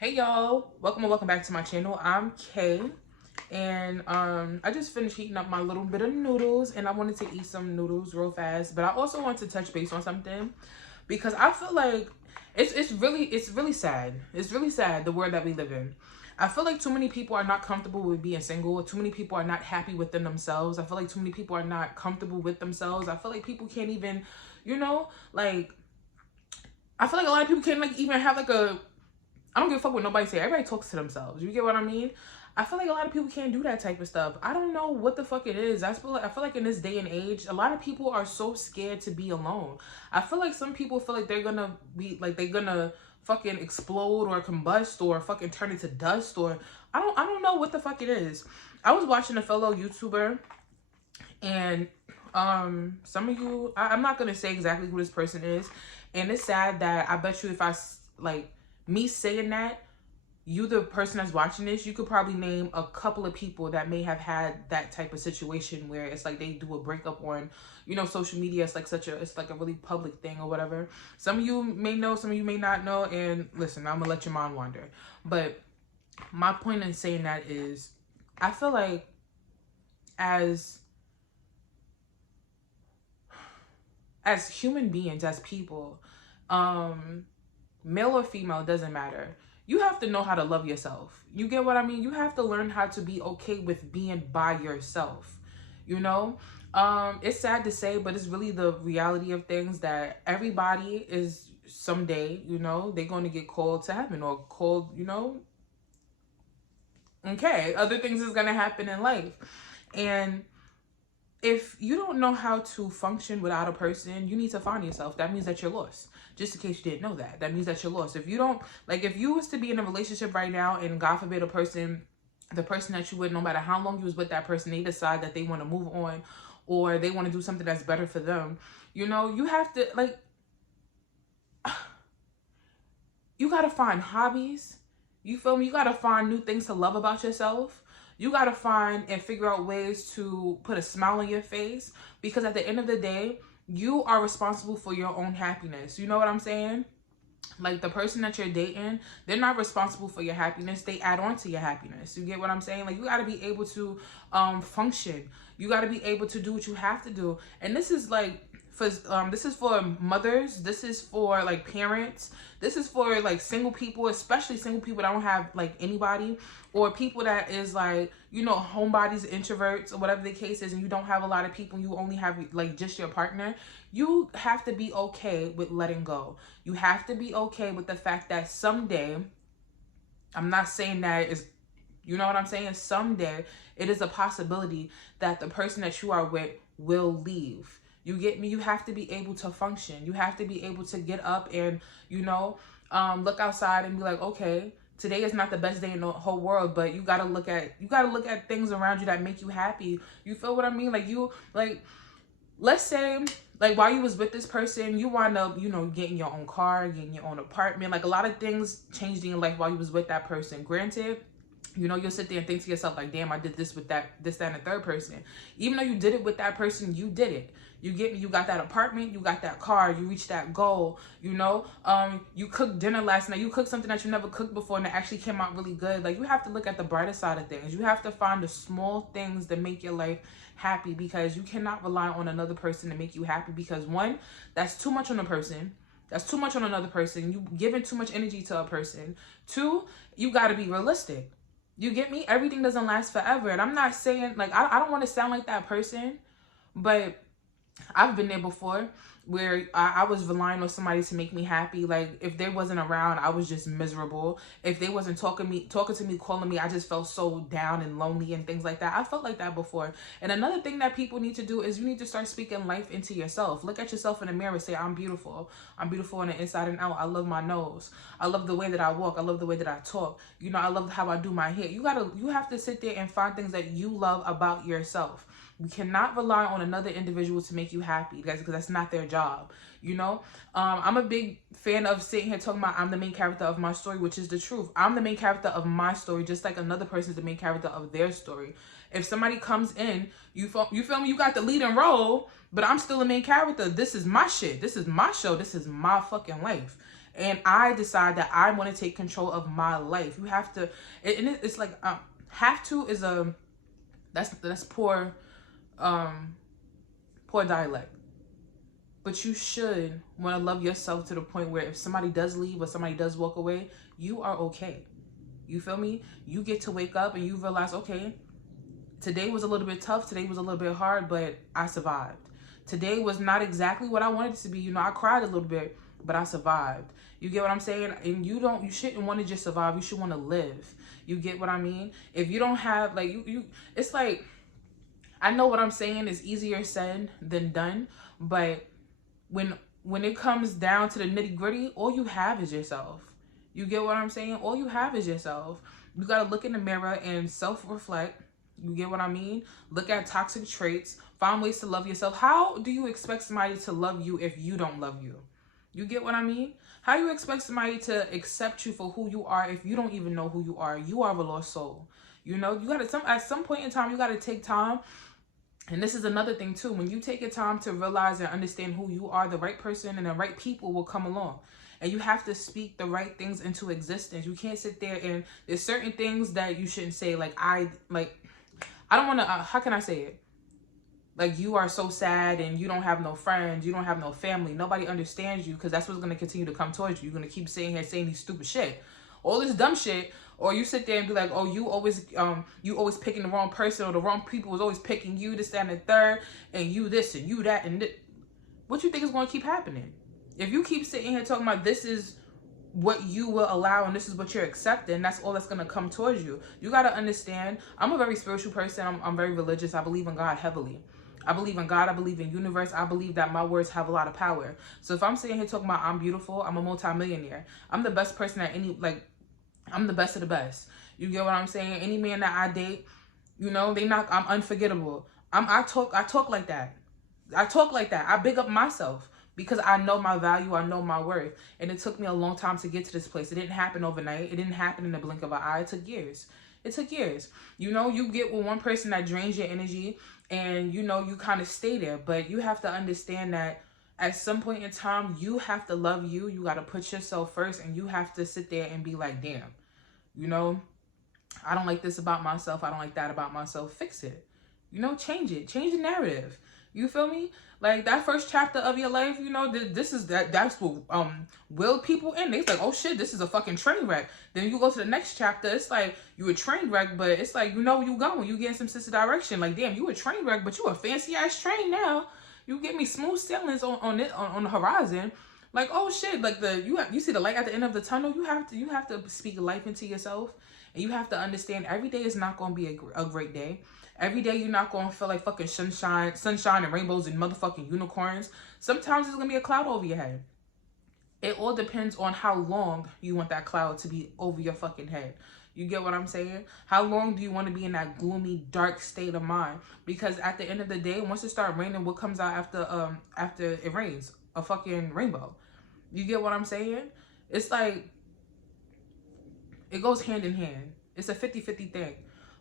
Hey y'all, welcome and welcome back to my channel. I'm Kay, and I just finished heating up my little bit of noodles, and I wanted to eat some noodles real fast. But I also want to touch base on something because I feel like it's really sad. It's really sad, the world that we live in. I feel like too many people are not comfortable with being single. Too many people are not happy within themselves. I feel like too many people are not comfortable with themselves. I feel like people can't even, like, I feel like a lot of people can't like even have like a, I don't give a fuck what nobody say. Everybody talks to themselves. You get what I mean? I feel like a lot of people can't do that type of stuff. I don't know what the fuck it is. I feel like in this day and age, a lot of people are so scared to be alone. I feel like some people feel like they're gonna be like they're gonna fucking explode or combust or fucking turn into dust, or I don't know what the fuck it is. I was watching a fellow YouTuber, and some of you, I'm not gonna say exactly who this person is, and it's sad that I bet you if like me saying that, you the person that's watching this, you could probably name a couple of people that may have had that type of situation where it's like they do a breakup on, social media. It's like a really public thing or whatever. Some of you may know, some of you may not know, and listen, I'm gonna let your mind wander. But my point in saying that is, I feel like as human beings, as people, male or female, doesn't matter. You have to know how to love yourself. You get what I mean? You have to learn how to be okay with being by yourself. You know? It's sad to say, but it's really the reality of things that everybody is someday, they're going to get called to heaven or called, okay, other things is going to happen in life. And if you don't know how to function without a person, you need to find yourself. That means that you're lost. Just in case you didn't know that. That means that you're lost. If you don't, like, if you was to be in a relationship right now and God forbid the person that you with, no matter how long you was with that person, they decide that they want to move on or they want to do something that's better for them, you have to, like, you got to find hobbies. You feel me? You got to find new things to love about yourself. You got to find and figure out ways to put a smile on your face, because at the end of the day, you are responsible for your own happiness. You know what I'm saying? Like, the person that you're dating, they're not responsible for your happiness. They add on to your happiness. You get what I'm saying? Like, you got to be able to function. You got to be able to do what you have to do. And this is like, this is for mothers, this is for like parents, this is for like single people, especially single people that don't have like anybody, or people that is like, homebodies, introverts, or whatever the case is, and you don't have a lot of people, you only have like just your partner. You have to be okay with letting go. You have to be okay with the fact that someday, I'm not saying that is, you know what I'm saying, someday it is a possibility that the person that you are with will leave. You get me? You have to be able to function. You have to be able to get up and, look outside and be like, okay, today is not the best day in the whole world, but you gotta look at things around you that make you happy. You feel what I mean? Let's say, like, while you was with this person, you wind up, getting your own car, getting your own apartment. Like, a lot of things changed in your life while you was with that person. Granted, you'll sit there and think to yourself, like, damn, I did this with this, that, and the third person. Even though you did it with that person, you did it. You get me? You got that apartment, you got that car, you reached that goal, you cooked dinner last night, you cooked something that you never cooked before and it actually came out really good. Like, you have to look at the brighter side of things. You have to find the small things that make your life happy, because you cannot rely on another person to make you happy, because one, that's too much on a person. That's too much on another person. You giving too much energy to a person. Two, you got to be realistic. You get me? Everything doesn't last forever. And I'm not saying, like, I don't want to sound like that person, but I've been there before where I was relying on somebody to make me happy. Like, if they wasn't around, I was just miserable. If they wasn't talking to me, calling me, I just felt so down and lonely and things like that. I felt like that before. And another thing that people need to do is you need to start speaking life into yourself. Look at yourself in the mirror and say, I'm beautiful. I'm beautiful on the inside and out. I love my nose. I love the way that I walk. I love the way that I talk. I love how I do my hair. You have to sit there and find things that you love about yourself. You cannot rely on another individual to make you happy, guys, because that's not their job. I'm a big fan of sitting here talking about I'm the main character of my story, which is the truth. I'm the main character of my story, just like another person is the main character of their story. If somebody comes in, you feel me? You got the leading role, but I'm still the main character. This is my shit. This is my show. This is my fucking life. And I decide that I want to take control of my life. You have to, and it's like, have to is that's poor, poor dialect. But you should want to love yourself to the point where if somebody does leave or somebody does walk away, you are okay. You feel me? You get to wake up and you realize, okay, today was a little bit tough. Today was a little bit hard, but I survived. Today was not exactly what I wanted it to be. You know, I cried a little bit, but I survived. You get what I'm saying? And you shouldn't want to just survive. You should want to live. You get what I mean? If you don't have, like, it's like, I know what I'm saying is easier said than done, but when it comes down to the nitty gritty, all you have is yourself. You get what I'm saying? All you have is yourself. You got to look in the mirror and self-reflect. You get what I mean? Look at toxic traits. Find ways to love yourself. How do you expect somebody to love you if you don't love you? You get what I mean? How you expect somebody to accept you for who you are if you don't even know who you are? You are a lost soul. You know, you got to, at some point in time, you got to take time. And this is another thing too. When you take your time to realize and understand who you are, the right person and the right people will come along. And you have to speak the right things into existence. You can't sit there and there's certain things that you shouldn't say. I don't want to, how can I say it? Like, you are so sad and you don't have no friends. You don't have no family. Nobody understands you because that's what's going to continue to come towards you. You're going to keep sitting here saying these stupid shit. All this dumb shit. Or you sit there and be like, oh, you always picking the wrong person, or the wrong people was always picking you, this, that, and the third, and you this and you that and this. What you think is going to keep happening? If you keep sitting here talking about this is what you will allow and this is what you're accepting, that's all that's going to come towards you. You got to understand, I'm a very spiritual person. I'm very religious. I believe in God heavily. I believe in God. I believe in universe. I believe that my words have a lot of power. So if I'm sitting here talking about I'm beautiful, I'm a multimillionaire. I'm the best person at I'm the best of the best. You get what I'm saying? Any man that I date, you know, I'm unforgettable. I talk like that. I talk like that. I big up myself because I know my value. I know my worth. And it took me a long time to get to this place. It didn't happen overnight. It didn't happen in the blink of an eye. It took years. It took years. You know, you get with one person that drains your energy and, you know, you kind of stay there. But you have to understand that at some point in time, you have to love you. You got to put yourself first and you have to sit there and be like, damn. You know, I don't like this about myself. I don't like that about myself. Fix it. You know, change it. Change the narrative. You feel me? Like that first chapter of your life, you know, that's what willed people in. They's like, oh shit, this is a fucking train wreck. Then you go to the next chapter, it's like you a train wreck, but it's like, you know where you going. You getting some sense of direction. Like, damn, you a train wreck, but you a fancy ass train now. You get me smooth sailings on the horizon. Like, oh shit, like you see the light at the end of the tunnel. You have to speak life into yourself, and you have to understand every day is not going to be a great day. Every day you're not going to feel like fucking sunshine and rainbows and motherfucking unicorns. Sometimes there's going to be a cloud over your head. It all depends on how long you want that cloud to be over your fucking head. You get what I'm saying? How long do you want to be in that gloomy, dark state of mind? Because at the end of the day, once it starts raining, what comes out after it rains? A fucking rainbow. You get what I'm saying? It's like, it goes hand in hand. It's a 50-50 thing.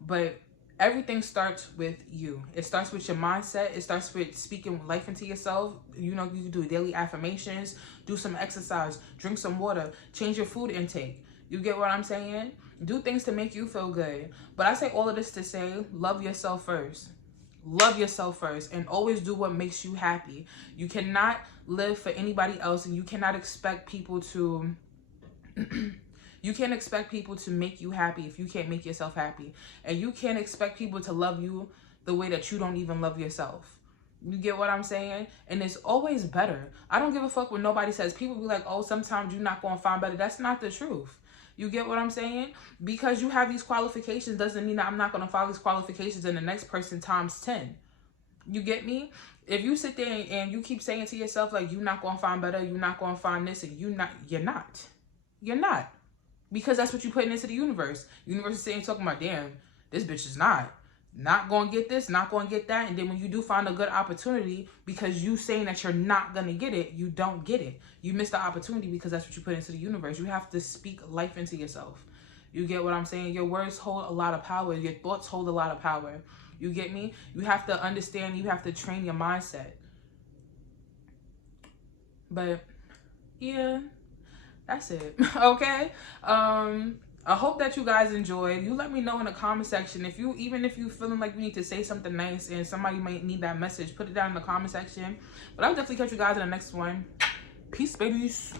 But everything starts with you. It starts with your mindset. It starts with speaking life into yourself. You know, you can do daily affirmations, do some exercise, drink some water, change your food intake. You get what I'm saying? Do things to make you feel good. But I say all of this to say, love yourself first. Love yourself first and always do what makes you happy. You cannot live for anybody else, and you cannot expect people to you can't expect people to make you happy if you can't make yourself happy. And you can't expect people to love you the way that you don't even love yourself. You get what I'm saying? And it's always better. I don't give a fuck what nobody says. People be like, oh, sometimes you're not going to find better. That's not the truth. You get what I'm saying? Because you have these qualifications doesn't mean that I'm not going to follow these qualifications in the next person times 10. You get me? If you sit there and you keep saying to yourself, like, you're not going to find better, you're not going to find this, and you're not. Because that's what you're putting into the universe. The universe is saying, talking about, damn, this bitch is not going to get this, not going to get that. And then when you do find a good opportunity, because you saying that you're not going to get it, you don't get it. You miss the opportunity because that's what you put into the universe. You have to speak life into yourself. You get what I'm saying? Your words hold a lot of power. Your thoughts hold a lot of power. You get me? You have to understand. You have to train your mindset. But, yeah, That's it. Okay. I hope that you guys enjoyed. You let me know in the comment section if you, even if you feeling like you need to say something nice and somebody might need that message, put it down in the comment section. But I'll definitely catch you guys in the next one. Peace, babies.